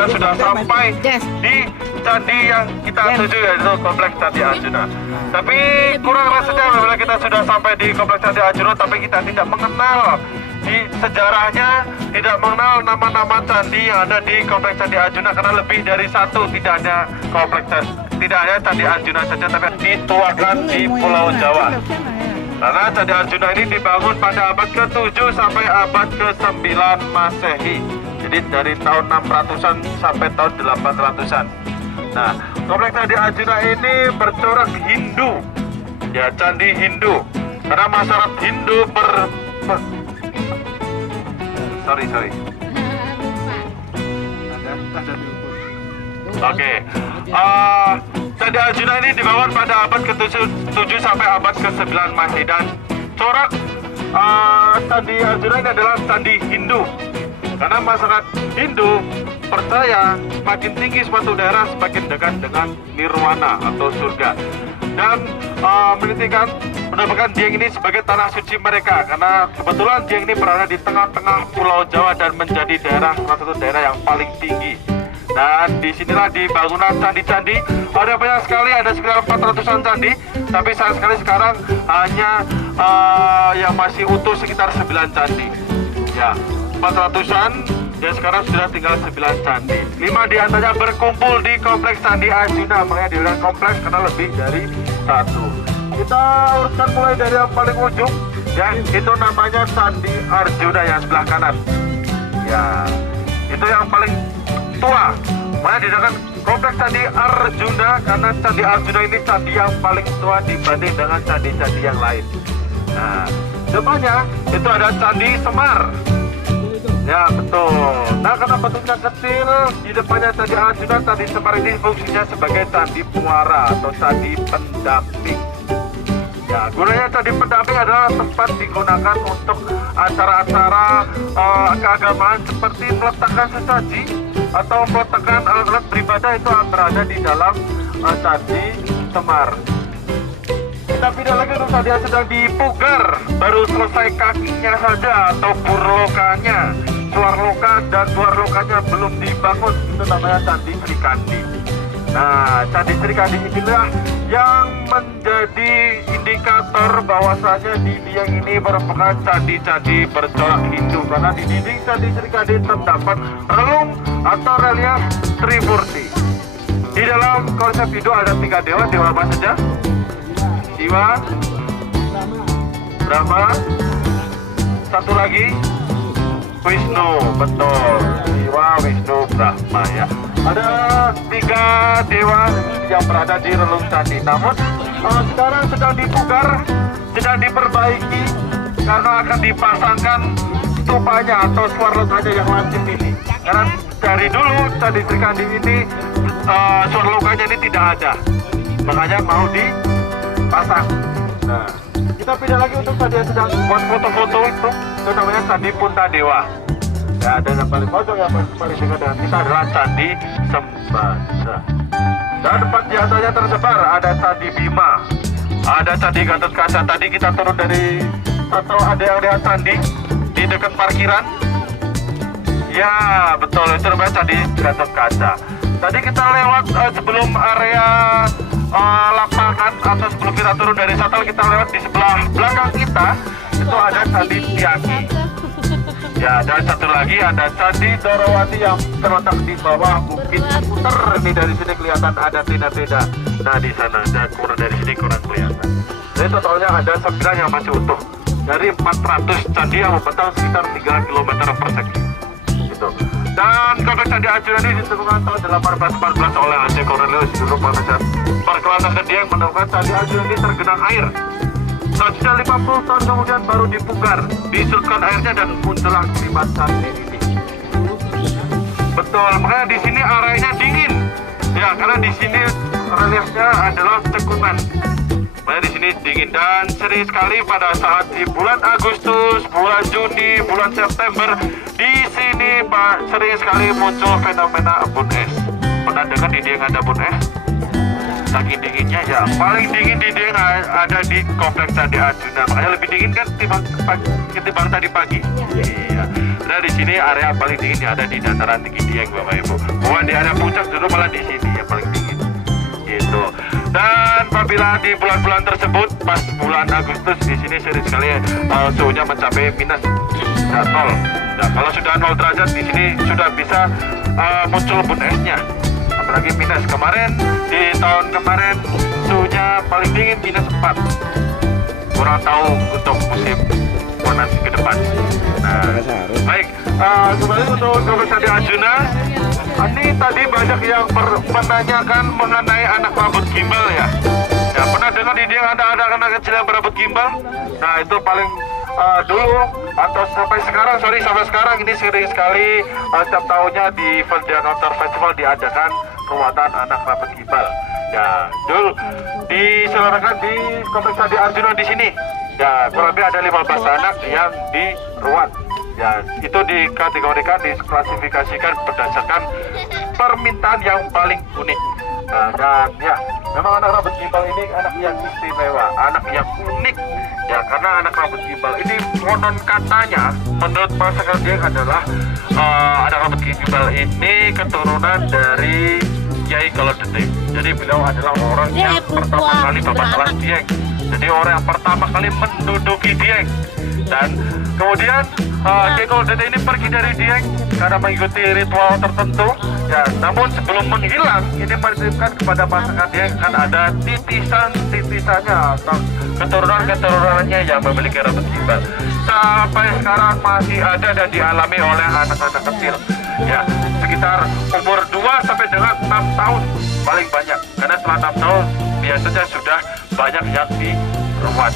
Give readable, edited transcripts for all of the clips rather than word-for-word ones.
kita sudah sampai di candi yang kita tuju, yaitu Kompleks Candi Arjuna. Tapi kurang rasanya apabila kita sudah sampai di Kompleks Candi Arjuna, tapi kita tidak mengenal di sejarahnya, tidak mengenal nama-nama candi yang ada di Kompleks Candi Arjuna, karena lebih dari satu, tidak hanya Candi Arjuna saja, tapi dituakan di Pulau Jawa. Karena Candi Arjuna ini dibangun pada abad ke-7 sampai abad ke-9 Masehi. Jadi dari tahun 600-an sampai tahun 800-an. Nah, Kompleks Candi Arjuna ini bercorak Hindu. Ya, candi Hindu. Karena masyarakat Hindu sorry. Oke. Candi Arjuna ini dibangun pada abad ke-7 sampai abad ke-9 Masehi, dan corak Candi Arjuna ini adalah candi Hindu. Karena masyarakat Hindu percaya semakin tinggi suatu daerah semakin dekat dengan nirwana atau surga, dan menamakan Dieng ini sebagai tanah suci mereka, karena kebetulan Dieng ini berada di tengah-tengah Pulau Jawa dan menjadi salah satu daerah yang paling tinggi. Dan disinilah dibangunan candi-candi. Ada banyak sekali, ada sekitar 400-an candi, tapi sayang sekali sekarang hanya yang masih utuh sekitar 9 candi. Ya, 400-an, dan sekarang sudah tinggal 9 candi. 5 diantaranya berkumpul di Kompleks Candi Arjuna, makanya dibilang kompleks karena lebih dari satu. Kita uruskan mulai dari yang paling ujung, ya, itu namanya Candi Arjuna yang sebelah kanan. Ya, itu yang paling tua. Makanya dinamakan Kompleks Candi Arjuna karena Candi Arjuna ini candi yang paling tua dibanding dengan candi-candi yang lain. Nah, depannya itu ada Candi Semar. Ya, betul. Nah, karena bentuknya kecil, di depannya Candi Arjuna, Candi Semar ini fungsinya sebagai candi muara atau candi pendamping. Ya, gunanya candi pendamping adalah tempat digunakan untuk acara-acara keagamaan seperti meletakkan sesaji atau meletakkan alat-alat beribadah, itu berada di dalam Candi Semar. Kita pindah lagi untuk candi yang sedang dipugar, baru selesai kakinya saja atau burlokanya. Luar loka dan luar lokanya belum dibangun, itu namanya Candi Srikandi. Nah, Candi Srikandi inilah yang menjadi indikator bahwasanya di Dieng ini merupakan candi-candi bercorak Hindu, karena di dinding Candi Srikandi terdapat relung atau relief Trimurti. Di dalam konsep Hindu ada 3 dewa. Dewa apa saja? Siwa, Brahma, satu lagi Wisnu. Betul, Siwa, Wisnu, Brahma, ya. Ada 3 dewa yang berada di relung candi. Namun sekarang sedang dipugar, sedang diperbaiki karena akan dipasangkan stupanya atau swarlokanya yang lancip ini. Karena dari dulu Candi Srikandi ini swarlokanya ini tidak ada, makanya mau dipasang. Nah, kita pindah lagi untuk candi yang sedang buat foto-foto, itu namanya Candi Puntadewa. Ya, dan yang paling pojok yang paling dekat dengan kita adalah Candi Sembada. Dan 4 diantaranya tersebar, ada Candi Bima, ada Candi Gatot Kaca. Tadi kita turun dari satu area candi di dekat parkiran. Ya, betul, itu namanya Candi Gatot Kaca. Tadi kita lewat sebelum area lapangan, atau sebelum kita turun dari shuttle, kita lewat di sebelah belakang kita, itu ada Candi Tiaki. Ya, dan satu lagi ada Candi Dorowati yang terletak di bawah Bukit Puter. Ini dari sini kelihatan ada tenda-tenda. Nah, di sana, dan kurang dari sini kurang kelihatan. Jadi totalnya ada 9 yang masih utuh. Dari 400 candi yang membentang sekitar 3 km persegi. Gitu. Dan Kompleks Candi Arjuna ini ditemukan tahun 1814 oleh Aceh Cornelius dulu pada perkelatan ke Dieng, menemukan Candi Arjuna ini tergenang air. Setelah 50 tahun kemudian baru dipugar, disurutkan airnya dan muncullah kelimat candi ini. Betul, makanya di sini areanya dingin. Ya, karena di sini reliefnya adalah cekungan. Makanya di sini dingin, dan sering sekali pada saat di bulan Agustus, bulan Juni, bulan September, di sini sering sekali muncul fenomena embun es. Pernah dengar di Dieng ada embun es? Saking dinginnya, ya, paling dingin di Dieng ada di Kompleks Candi Arjuna. Makanya lebih dingin kan ketimbang tadi pagi. Iya. Nah, di sini area paling dingin ada di dataran tinggi Dieng, Bapak Ibu. bukan di area puncak, dulu malah di sini yang paling dingin gitu. Dan apabila di bulan-bulan tersebut pas bulan Agustus di sini sering sekali suhunya mencapai minus 0. Nah, kalau sudah 0 derajat di sini sudah bisa muncul embun esnya, apalagi minus. Kemarin di tahun kemarin suhunya paling dingin minus 4. Kurang tahu untuk musim panas ke depan. Nah, baik, kembali untuk Gobek Sandi Arjuna. Ini tadi banyak yang menanyakan mengenai anak rambut gimbal ya. Ya, pernah dengar di dia ada anak kecil yang berambut gimbal? Nah, itu paling dulu atau sampai sekarang ini sering sekali setiap tahunnya di Verdian Outdoor Festival diadakan perawatan anak rambut gimbal. Ya, dulu diselenggarakan di Kompleks Sandi Arjuna di sini. Ya, kurang lebih ada 15 anak yang diruat. Ya, itu dikategorikan, diklasifikasikan berdasarkan permintaan yang paling unik. Nah, dan ya, memang anak rambut gimbal ini anak yang istimewa, anak yang unik. Ya, karena anak rambut gimbal ini konon katanya, menurut masyarakat dia adalah anak rambut gimbal ini keturunan dari Kiai Kalodete. Jadi beliau adalah orang yang pertama kali babakalan Dieng. Jadi orang yang pertama kali menduduki Dieng. Dan kemudian Kiai Kalodete ini pergi dari Dieng karena mengikuti ritual tertentu. Ya, namun sebelum menghilang, ini menitipkan kepada masyarakat Dieng kan ada titisannya atau keturunan-keturunannya yang memiliki rambut gimbal. Sampai sekarang masih ada dan dialami oleh anak-anak kecil. Ya, sekitar umur 2 sampai dengan 6 tahun paling banyak. Karena setelah 6 tahun biasanya sudah banyak yang diruat.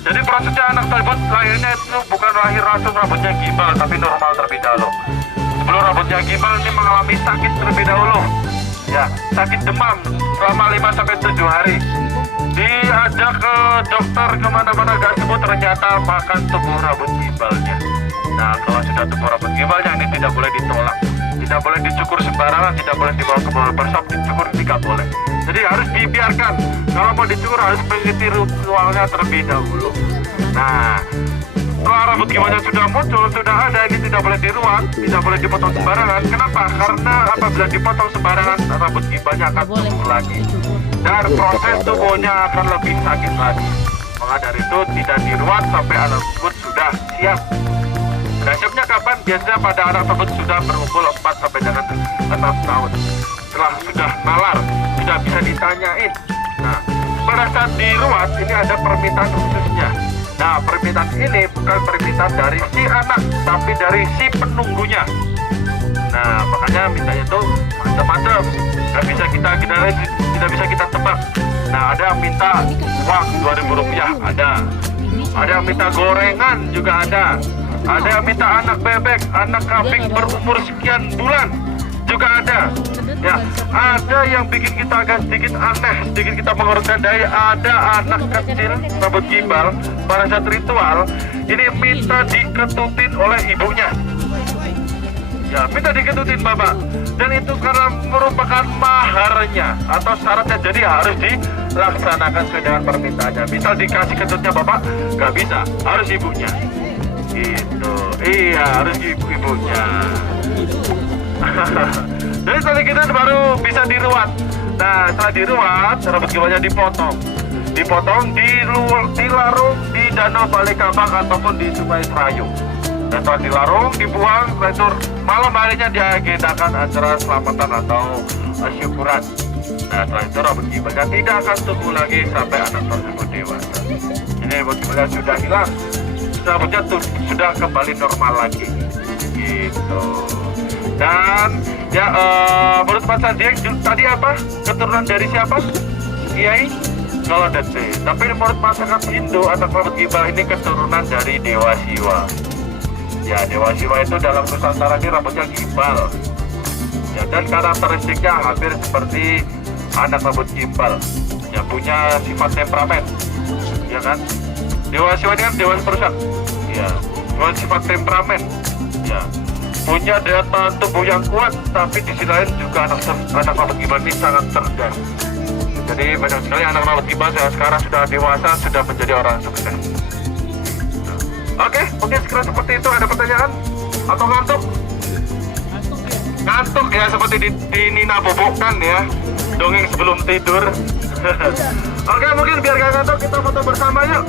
Jadi prosesnya anak tersebut lahirnya itu bukan lahir langsung rambutnya gimbal, tapi normal terlebih dahulu. Sebelum rambutnya gimbal ini mengalami sakit terlebih dahulu. Ya, sakit demam selama 5 sampai 7 hari. Diajak ke dokter kemana-mana gak sembuh, ternyata makan tumbuh rambut gimbalnya. Nah, kalau sudah tumbuh rambut gimbalnya ini tidak boleh ditolak, tidak boleh dicukur sembarangan, tidak boleh dibawa ke barbershop, dicukur tidak boleh. Jadi harus dibiarkan. Kalau mau dicukur harus mengikuti ritualnya terlebih dahulu. Nah, kalau rambut gimbalnya sudah muncul, sudah ada, ini tidak boleh diruat, tidak boleh dipotong sembarangan. Kenapa? Karena apabila dipotong sembarangan, rambut gimbalnya akan tumbuh lagi. Dan proses tumbuhnya akan lebih sakit lagi. Maka dari itu tidak diruat sampai anak tersebut sudah siap. Nah, siapnya kapan? Biasanya pada anak tersebut sudah berumur 4 sampai dengan 6 tahun. Setelah sudah nalar, sudah bisa ditanyain. Nah, pada saat diruat ini ada permintaan khususnya. Nah, permintaan ini bukan permintaan dari si anak, tapi dari si penunggunya. Nah, makanya mintanya itu macam-macam. Tidak bisa kita tebak. Nah, ada yang minta uang Rp2.000, ada yang minta gorengan juga ada yang minta anak bebek, anak kambing berumur sekian bulan juga ada. Ya, ada yang bikin kita agak sedikit aneh, sedikit kita mengurutkan daya. Ada anak kecil rambut gimbal pada saat ritual ini minta diketutin oleh ibunya. Ya, minta diketutin bapak. Dan itu karena merupakan maharnya atau syaratnya, jadi harus dilaksanakan dengan permintaannya. Misal dikasih ketutnya bapak, nggak bisa, harus ibunya. Gitu, iya harus ibunya. Jadi setelah kita baru bisa diruat. Nah, setelah diruat, rambut gimbalnya dipotong, dilarung di danau Balikabang ataupun di Sungai Serayu. Dan setelah dilarung, dibuang, setelah itu malam harinya diagendakan acara selamatan atau syukuran. Nah, setelah itu rambut gimbalnya tidak akan tumbuh lagi sampai anak tersebut dewasa. Jadi rambut gimbalnya sudah hilang, rambutnya sudah kembali normal lagi. Gitu. Dan ya, menurut Pak Sandieng tadi apa? Keturunan dari siapa? Kiai Kalodete. Tapi menurut masyarakat Hindu atau rambut gimbal ini keturunan dari Dewa Siwa. Ya, Dewa Siwa itu dalam Nusantara ini rambutnya gimbal. Ya, dan karakteristiknya hampir seperti anak rambut gimbal. Ya, punya sifat temperamen. Ya kan? Dewa Siwa ini kan dewa perusak. Ya, punya sifat temperamen. Ya, punya daya tahan tubuh yang kuat, tapi di sisi lain juga anak rambut gimbal ini sangat cerdas. Jadi banyak sekali anak rambut gimbal yang sekarang sudah dewasa, sudah menjadi orang sukses. Oke, mungkin sekitar seperti itu. Ada pertanyaan atau ngantuk? ngantuk ya seperti di Nina Bobo kan ya, dongeng sebelum tidur. Oke, mungkin biar gak ngantuk kita foto bersama yuk.